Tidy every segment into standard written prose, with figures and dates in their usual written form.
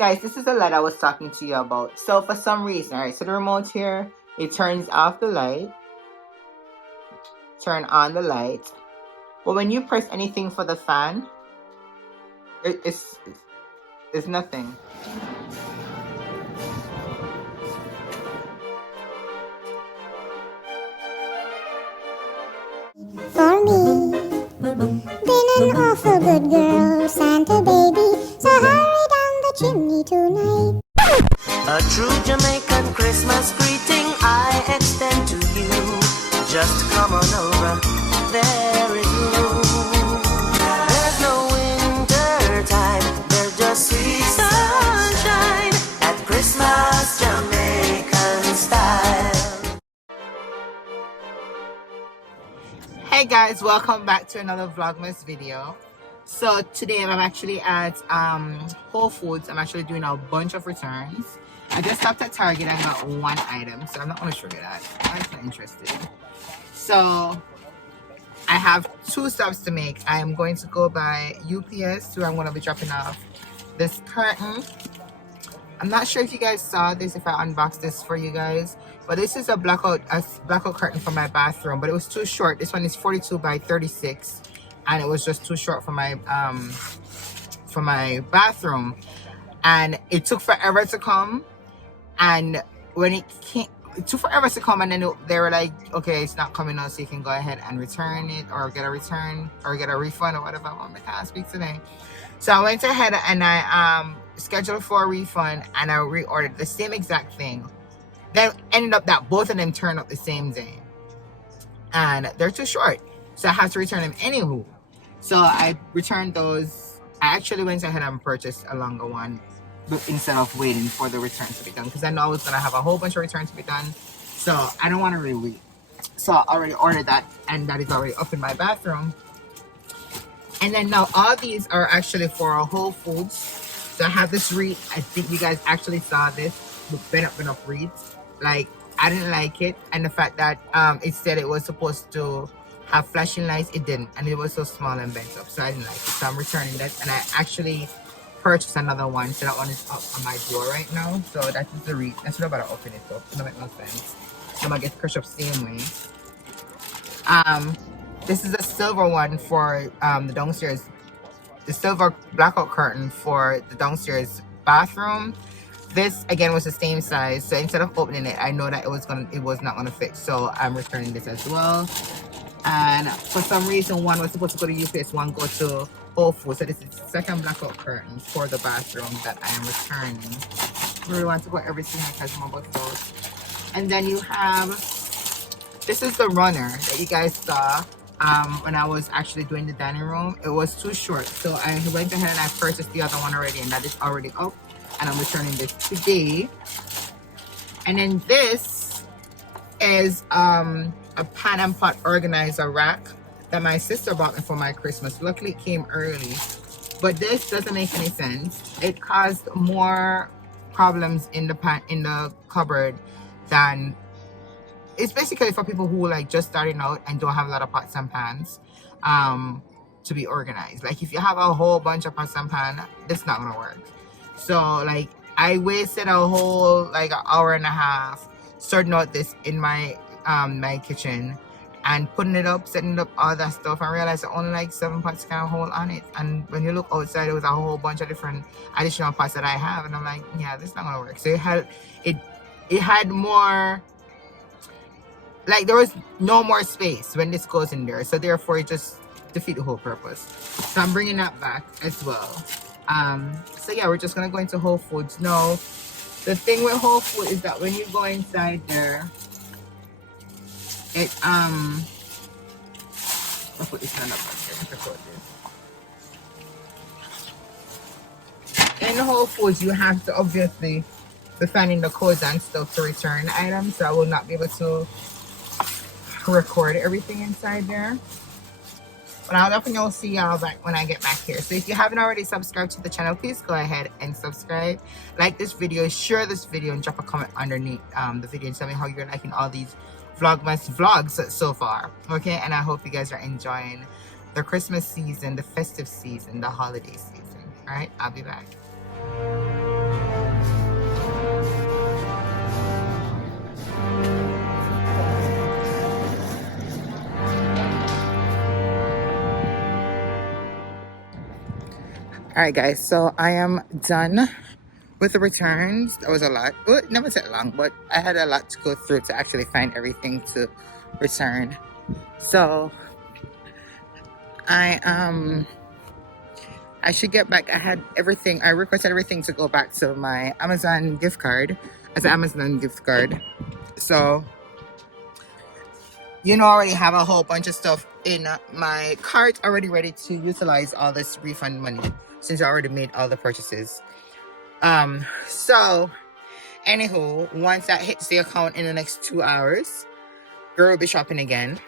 guys, this is the light I was talking to you about. So for some reason, alright, so the remote here, it turns off the light, turn on the light, but when you press anything for the fan, it's nothing. For me, been an awful good girl, Santa baby, so hurry down the chimney tonight. A true Jamaican Christmas greeting I extend to you. Just come on over, there is room. There's no winter time, there's just sweet sunshine at Christmas Jamaican style. Hey guys, welcome back to another Vlogmas video. So today I'm actually at Whole Foods. I'm actually doing a bunch of returns. I just stopped at Target and got one item, so I'm not going to show you that. I'm not interested. So I have two stops to make. I am going to go by UPS, where I'm going to be dropping off this curtain. I'm not sure if you guys saw this, if I unboxed this for you guys, but this is a blackout curtain for my bathroom, but it was too short. This one is 42 by 36, and it was just too short for my bathroom, and it took forever to come. And when it came, it took forever to come, and then they were like, okay, it's not coming out, so you can go ahead and return it, or get a return, or get a refund, or whatever. I can't speak today. So I went ahead and I scheduled for a refund, and I reordered the same exact thing. Then ended up that both of them turned up the same day, and they're too short, so I had to return them anywho. So I returned those. I actually went ahead and purchased a longer one instead of waiting for the return to be done, because I know I was gonna have a whole bunch of returns to be done, so I don't want to really wait. So I already ordered that, and that is already up in my bathroom. And then now all these are actually for Whole Foods. So I have this wreath. I think you guys actually saw this with bent up enough wreaths. Like, I didn't like it, and the fact that it said it was supposed to have flashing lights, it didn't, and it was so small and bent up, so I didn't like it. So I'm returning that, and I actually purchased another one, so that one is up on my door right now. So that is the wreath. That's what I'm about to open it up. It doesn't make no sense. I'm gonna get crushed up same way. This is a silver one for the downstairs, the silver blackout curtain for the downstairs bathroom. This again was the same size, so instead of opening it, I know that it was not gonna fit, so I'm returning this as well. And for some reason, one was supposed to go to UPS, one go to Whole Foods. So this is the second blackout curtain for the bathroom that I am returning. I really want to put everything because I'm about those. And then you have, this is the runner that you guys saw when I was actually doing the dining room. It was too short, so I went ahead and I purchased the other one already, and that is already up, and I'm returning this today. And then this is a pan and pot organizer rack that my sister bought me for my Christmas. Luckily it came early, but this doesn't make any sense. It caused more problems in the cupboard than, it's basically for people who like just starting out and don't have a lot of pots and pans to be organized. Like if you have a whole bunch of pots and pans, it's not gonna work. So like I wasted a whole like an hour and a half sorting out this in my my kitchen and putting it up, setting up all that stuff, and realized that only like 7 pots can hold on it. And when you look outside, there was a whole bunch of different additional pots that I have, and I'm like, yeah, this is not gonna work. So it had more, like there was no more space when this goes in there, so therefore it just defeat the whole purpose. So I'm bringing that back as well. So yeah, we're just gonna go into Whole Foods now. The thing with Whole Foods is that when you go inside there, I'll put this hand up here. In Whole Foods, you have to obviously be finding the codes and stuff to return items, so I will not be able to record everything inside there. But I'll definitely see y'all back when I get back here. So if you haven't already subscribed to the channel, please go ahead and subscribe. Like this video, share this video, and drop a comment underneath the video and tell me how you're liking all these Vlogmas vlogs so far. Okay, and I hope you guys are enjoying the Christmas season, the festive season, the holiday season. All right, I'll be back. All right, guys, so I am done with the returns. That was a lot. Well, it never took long, but I had a lot to go through to actually find everything to return. So I should get back. I had everything. I requested everything to go back to my Amazon gift card as an Amazon gift card. So I already have a whole bunch of stuff in my cart already ready to utilize all this refund money since I already made all the purchases. So anywho, once that hits the account in the next 2 hours, girl will be shopping again.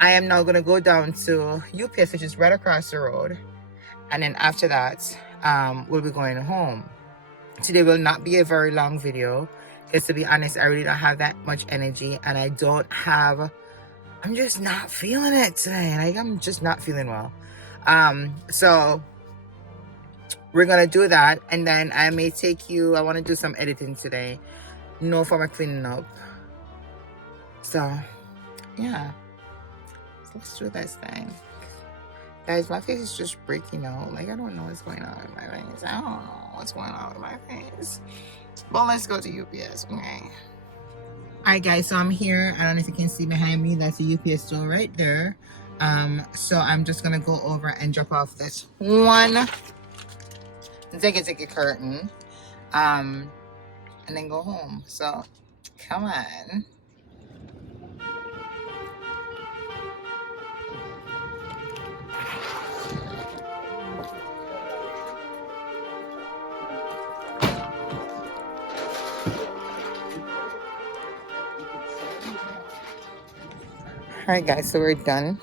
I am now gonna go down to UPS, which is right across the road, and then after that, we'll be going home. Today will not be a very long video because, to be honest, I really don't have that much energy, and I'm just not feeling it today. Like, I'm just not feeling well. So we're gonna do that, and then I may take you. I want to do some editing today. No form of cleaning up. So yeah, let's do this thing. Guys, my face is just breaking out. Like, I don't know what's going on with my face. I don't know what's going on with my face. But let's go to UPS, okay? Alright, guys, so I'm here. I don't know if you can see behind me. That's a UPS store right there. So I'm just gonna go over and drop off this one Ziggy curtain. And then go home. So, come on. Alright, guys, so we're done.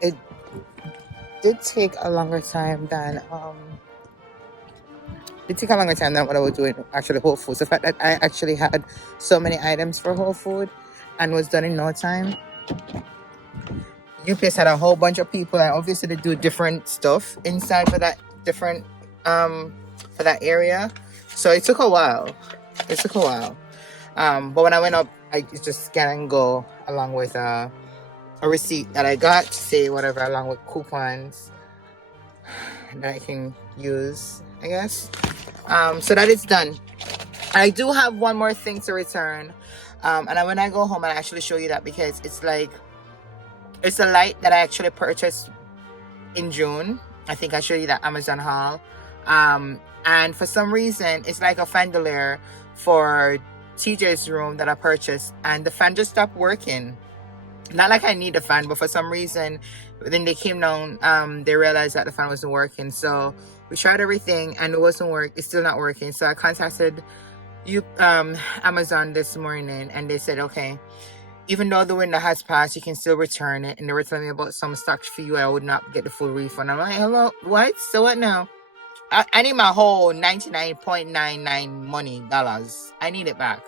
It did take a longer time than what I was doing actually Whole Foods. The fact that I actually had so many items for Whole Food and was done in no time. UPS had a whole bunch of people, and obviously they do different stuff inside for that different for that area. So it took a while. But when I went up, I just scan and go along with a receipt that I got to say whatever, along with coupons that I can use, I guess. So that is done. I do have one more thing to return, and when I go home, I'll actually show you that, because it's a light that I actually purchased in June. I think I showed you that Amazon haul. And for some reason, it's like a chandelier for TJ's room that I purchased, and the fan just stopped working. Not like I need a fan, but for some reason, then they came down, they realized that the fan wasn't working. So we tried everything and it's still not working. So I contacted Amazon this morning, and they said, okay, even though the window has passed, you can still return it. And they were telling me about some stocks for you. I would not get the full refund. I'm like, hello, what? So what now? I need my whole 99.99 dollars. I need it back.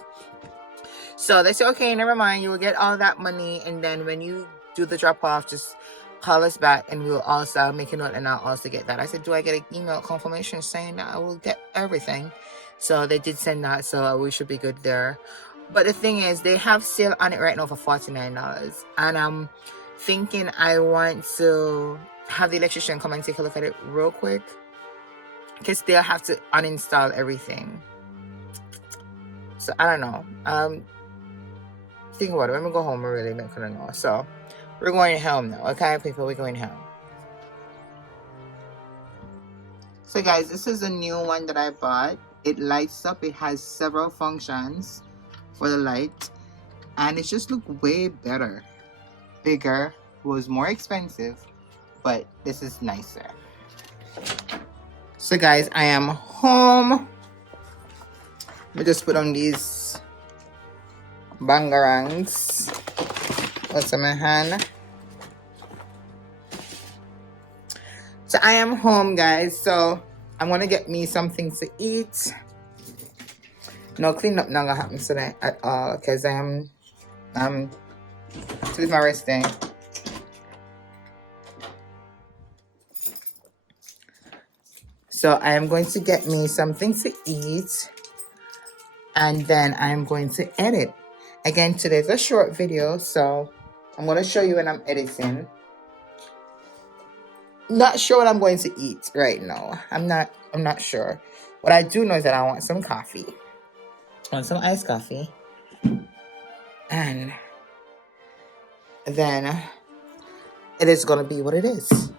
So they said, okay, never mind. You will get all that money. And then when you do the drop off, just call us back, and we'll also make a note, and I'll also get that. I said, do I get an email confirmation saying that I will get everything? So they did send that. So we should be good there. But the thing is, they have sale on it right now for $49. And I'm thinking I want to have the electrician come and take a look at it real quick, because they'll have to uninstall everything. So I don't know. Think about it. When we go home, we're really not gonna know. So we're going home now. Okay, people, we're going home. So guys, this is a new one that I bought. It lights up. It has several functions for the light, and it just looked way better. Bigger, was more expensive, but this is nicer. So guys, I am home. Let me just put on these bangarangs. What's in my hand? So I am home, guys. So I'm gonna get me something to eat. No clean up not gonna happen today at all, because I'm today's my rest day. So I am going to get me something to eat, and then I'm going to edit. Again, today's a short video, so I'm going to show you when I'm editing. not sure what I'm going to eat right now. I'm not sure. What I do know is that I want some coffee. I want some iced coffee. And then it is going to be what it is.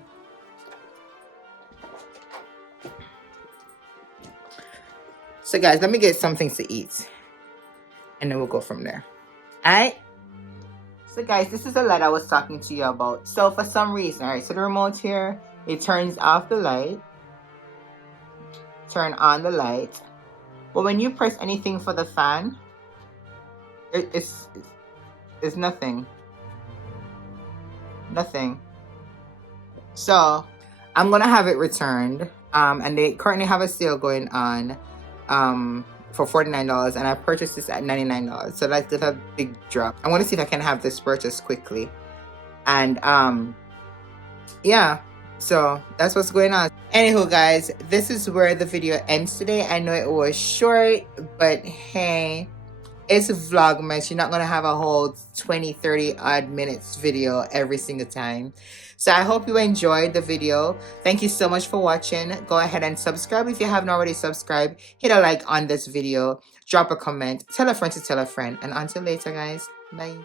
So guys, let me get something to eat. And then we'll go from there. Alright? So guys, this is the light I was talking to you about. So for some reason, alright, so the remote here, it turns off the light. Turn on the light. But when you press anything for the fan, it's nothing. Nothing. So I'm gonna have it returned. And they currently have a sale going on for $49, and I purchased this at $99. So that's a big drop. I want to see if I can have this purchase quickly. And yeah, so that's what's going on. Anywho guys, this is where the video ends today. I know it was short, but hey, it's Vlogmas. You're not gonna have a whole 20-30 odd minutes video every single time. So I hope you enjoyed the video. Thank you so much for watching. Go ahead and subscribe if you haven't already subscribed. Hit a like on this video. Drop a comment. Tell a friend to tell a friend. And until later guys, bye.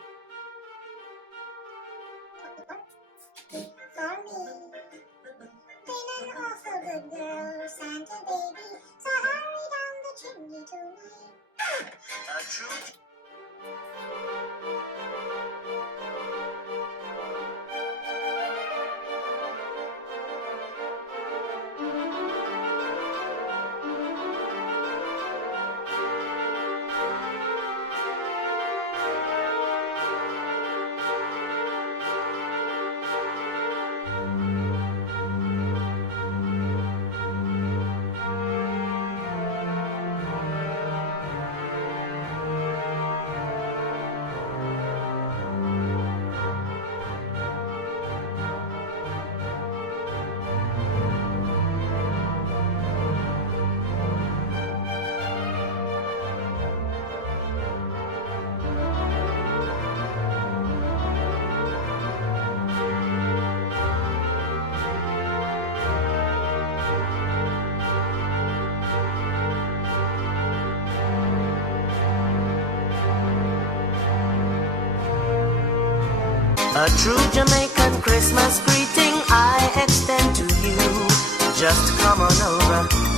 Good girl, Santa baby, so hurry down the chimney tonight. A true A true Jamaican Christmas greeting I extend to you. Just come on over.